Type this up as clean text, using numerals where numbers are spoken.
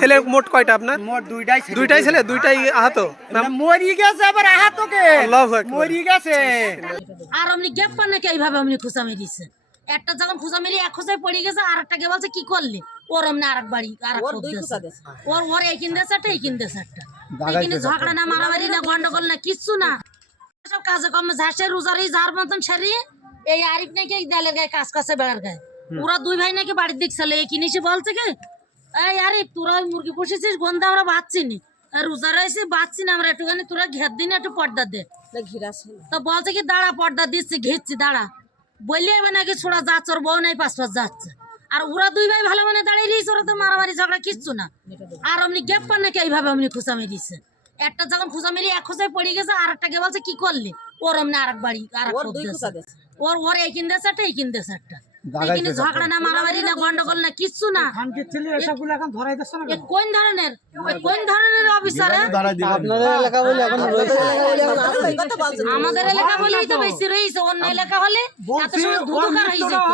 ছেলে মোট কয়টা আপনার? মোট দুইটাই ছেলে, দুইটাই আহত? মরি গেছে, আবার আহত কে আল্লাহু আকবার। মরি গেছে। আর অমনি গ্যাপ পান নাকি এইভাবে অমনি খুঁজা মেরিছে। একটা যখন খুঁজা মেরি এক খোঁজায় পড়ে গেছে, আর একটাকে বলছে কি করলি, ওর অমনি আরেক বাড়ি ওর এইখান দেশে একটা এইখান দেশে একটা, এইখানে ঝগড়া না মারামারি না গন্ডগোল না কিচ্ছু না, সব কাজে কর্মে ঝাঁসে রোজারি ঝাড় মতন সারিয়ে এই আরিফ নাকি এই দেলের গায়ে কাজ কাছে বেড়ার গায়ে, ওরা দুই ভাই নাকি বাড়ির দিক ছিল। এই কিনেছি বলছে কি, এই আরিফ তোরা ওই মুরগি পুষেছিস গন্ধা আমরা বাঁচছি নি, রোজা রয়েছে বাঁচছি না আমরা, একটুখানি তোরা ঘের দিন একটু পর্দা দে। তো বলছে কি দাঁড়া পর্দা দিচ্ছি ঘেরছি দাঁড়া, বললে এবার নাকি ছোড়া যাচ্ছে, ওর বউ নাই পাঁচ যাচ্ছে। আর ওরা দুই ভাই ভালো মানে দাঁড়িয়ে রয়েছে, ওরা তো মারামারি ঝগড়া কিচ্ছু না। আর অমনি গ্যাপ পান নাকি এইভাবে অমনি খুঁজা মেরিছে। একটা যখন খুঁজা মেরি এক খোঁজায় পড়ে গেছে, আর একটাকে বলছে কি করলি, ওর অমনি আরেক বাড়ি ওর এইখান দেশে একটা এইখান দেশে একটা, এইখানে ঝগড়া না মারামারি না গন্ডগোল না কিচ্ছু না। কোন ধরনের অফিসার? আমাদের এলাকা বলেই তো বেশি রয়েছে, অন্য এলাকা হলে এত সময় ধুধুকার হয়ে যেত।